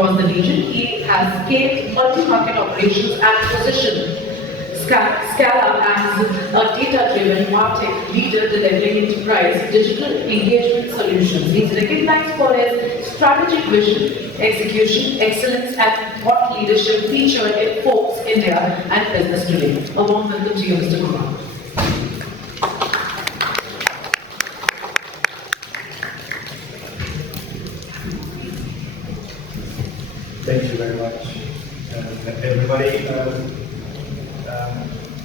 across the region. He has scaled multi-market operations and positioned Scala as a data-driven MarTech leader delivering enterprise digital engagement solutions. He's recognized for his strategic vision, execution, excellence, and thought leadership featured in Forbes India and Business Today. A warm welcome to you, Mr. Kumar. Thank you very much, everybody.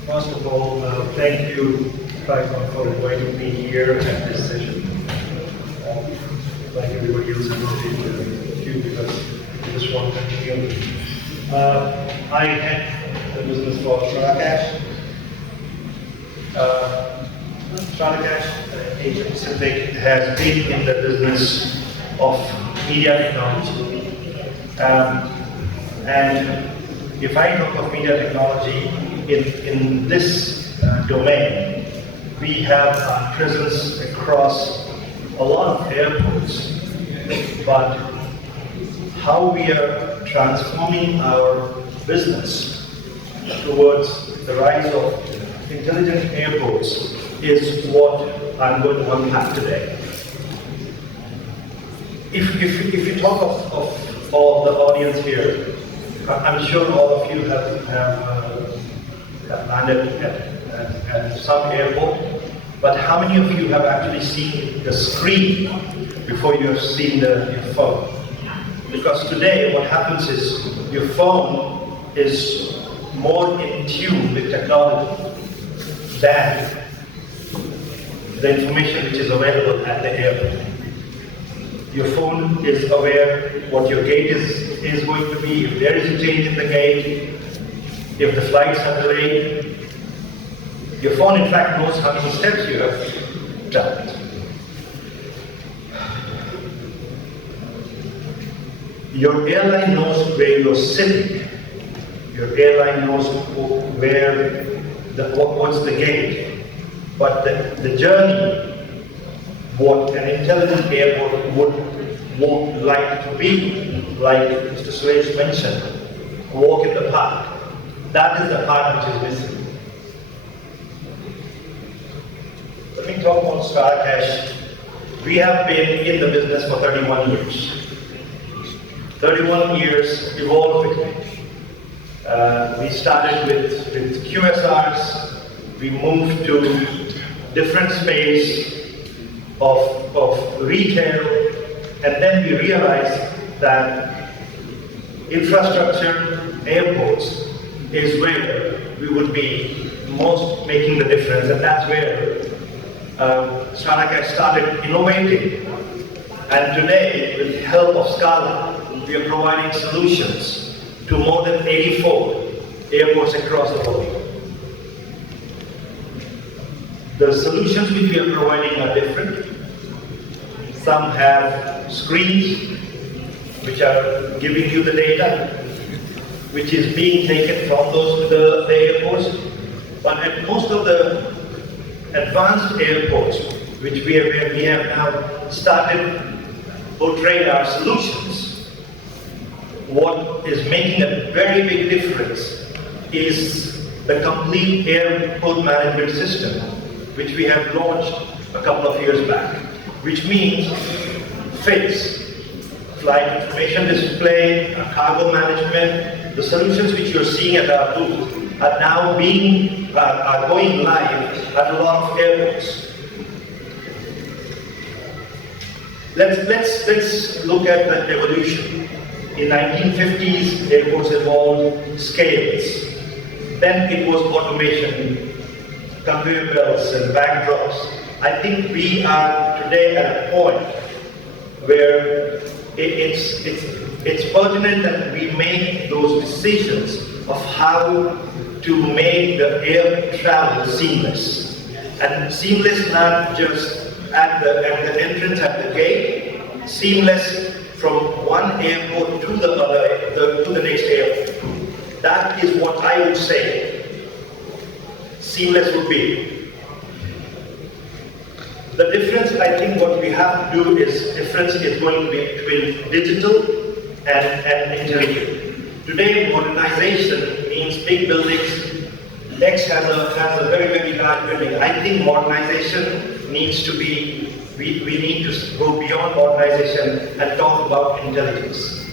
First of all, thank you, Tricon, for inviting me here at this session. Like everybody else, I'm not thank you because I just want to continue. I had a business called STRATACACHE. STRATACACHE, Asia Pacific, has been in the business of media technology. And if I talk of media technology in this domain, we have a presence across a lot of airports, but how we are transforming our business towards the rise of intelligent airports is what I'm going to unpack today. If you talk of all the audience here, I'm sure all of you have landed at some airport, but how many of you have actually seen the screen before you have seen your phone? Because today what happens is your phone is more in tune with technology than the information which is available at the airport. Your phone is aware what your gate is going to be, if there is a change in the gate, if the flights are delayed. Your phone in fact knows how many steps you have done. Your airline knows where you're sitting. Your airline knows what's the gate. But the journey, what an intelligent airport would like to be, like Mr. Suresh mentioned, a walk in the park. That is the part which is missing. Let me talk about STRATACACHE. We have been in the business for 31 years. 31 years evolving. We started with QSRs. We moved to different space of retail, and then we realized that infrastructure, airports, is where we would be most making the difference, and that's where STRATACACHE started innovating. And today, with the help of Scala, we are providing solutions to more than 84 airports across the world. The solutions which we are providing are different. Some have screens which are giving you the data, which is being taken from the airports. But at most of the advanced airports, which we have now started portraying our solutions, what is making a very big difference is the complete airport management system, which we have launched a couple of years back, which means FITS, flight information display, cargo management. The solutions which you're seeing at our booth are now are going live at a lot of airports. Let's look at the evolution. In 1950s, airports evolved scales. Then it was automation, conveyor belts and backdrops. I think we are today at a point where it's pertinent that we make those decisions of how to make the air travel seamless. And seamless not just at the entrance at the gate, seamless from one airport to the next airport. That is what I would say seamless would be. The difference, I think what we have to do is, difference is going to be between digital and intelligent. Today, modernization means big buildings. X has a very, very large building. I think modernization needs to be, we need to go beyond modernization and talk about intelligence.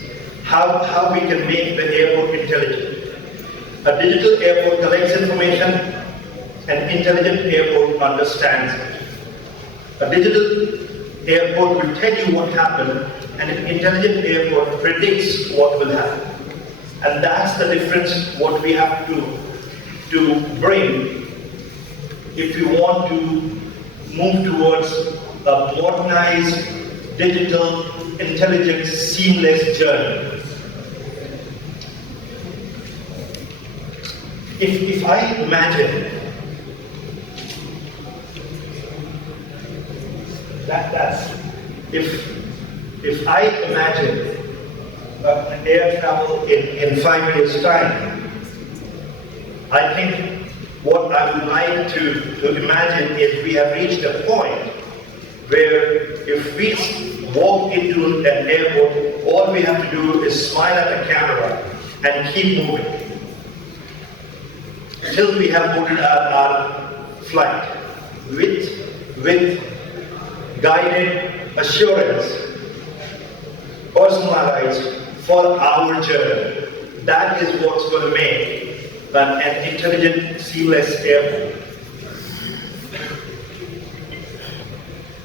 How we can make the airport intelligent. A digital airport collects information, an intelligent airport understands it. A digital airport will tell you what happened, and an intelligent airport predicts what will happen. And that's the difference what we have to bring if we want to move towards a modernized, digital, intelligent, seamless journey. If I imagine if I imagine air travel in 5 years' time, I think what I would like to imagine is we have reached a point where if we walk into an airport, all we have to do is smile at the camera and keep moving till we have boarded our flight with guided assurance, personalized for our journey. That is what's going to make an intelligent, seamless airport.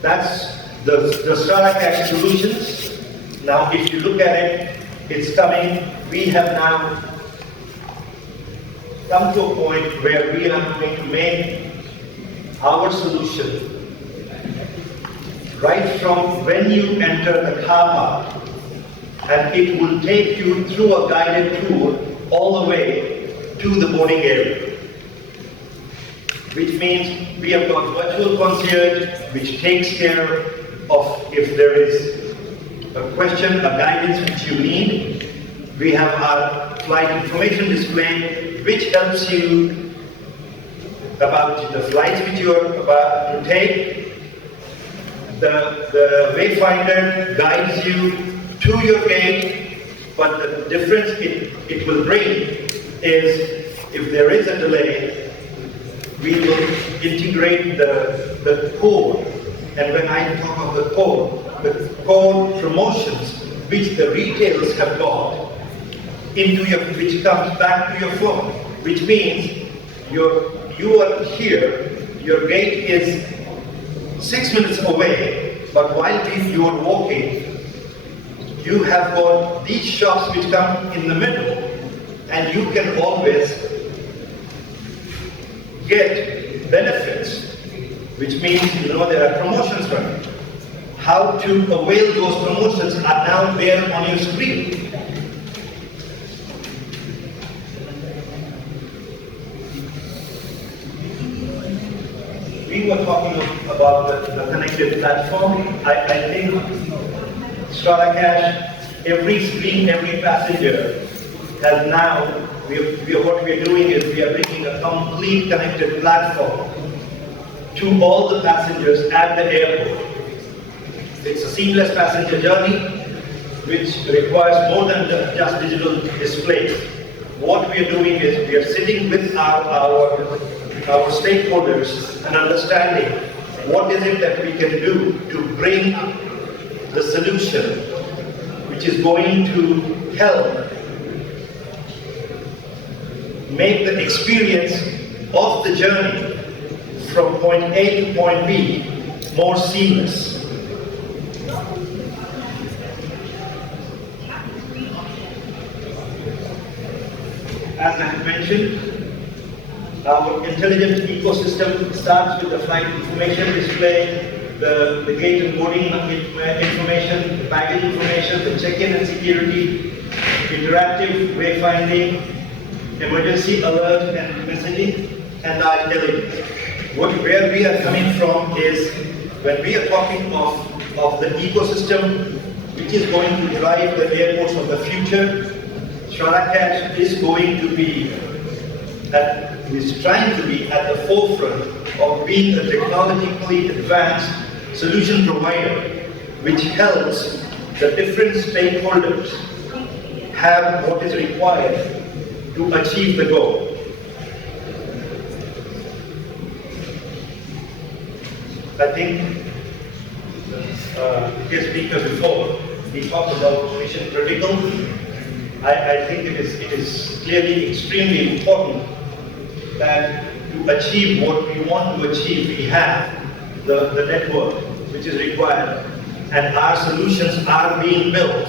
That's the STRATACACHE solutions. Now, if you look at it, it's coming. We have now come to a point where we are going to make our solution right from when you enter the car park, and it will take you through a guided tour all the way to the boarding area. Which means we have got virtual concierge, which takes care of if there is a question, a guidance which you need. We have our flight information display, which helps you about the flights which you are about to take. The wayfinder guides you to your gate, but the difference it will bring is if there is a delay, we will integrate the code. And when I talk of the code promotions which the retailers have got into which comes back to your phone, which means you are here, your gate is 6 minutes away, but while you are walking, you have got these shops which come in the middle, and you can always get benefits, which means there are promotions running. How to avail those promotions are now there on your screen. We were talking about the connected platform. I think STRATACACHE, every screen, every passenger has now, what we are doing is we are bringing a complete connected platform to all the passengers at the airport. It's a seamless passenger journey which requires more than just digital displays. What we are doing is we are sitting with our stakeholders and understanding what is it that we can do to bring the solution which is going to help make the experience of the journey from point A to point B more seamless. As I have mentioned, our intelligent ecosystem starts with the flight information display, the gate and boarding information, the baggage information, the check-in and security, interactive wayfinding, emergency alert and messaging, and our intelligence. Where we are coming from is when we are talking of the ecosystem which is going to drive the airports of the future. STRATACACHE is going to be is trying to be at the forefront of being a technologically advanced solution provider which helps the different stakeholders have what is required to achieve the goal. I think the speaker before, he talked about mission critical. I think it is clearly extremely important that to achieve what we want to achieve, we have the network which is required, and our solutions are being built,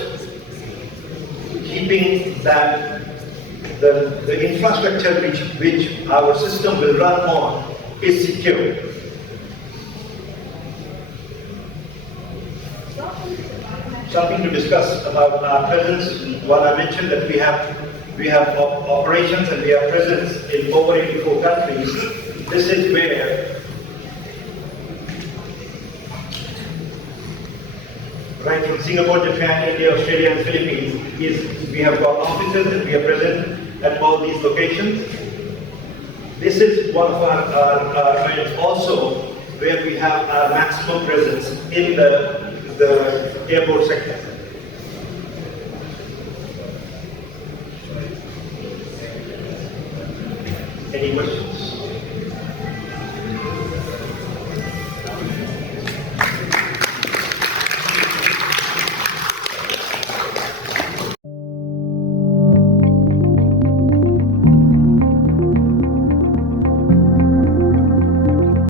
keeping that the infrastructure which our system will run on is secure. Something to discuss about our presence. While I mentioned that we have operations and we have presence in over 84 countries, this is where, right from Singapore, Japan, India, Australia, and Philippines, we have got offices and we are present at all these locations. This is one of our and also where we have our maximum presence in the airport sector.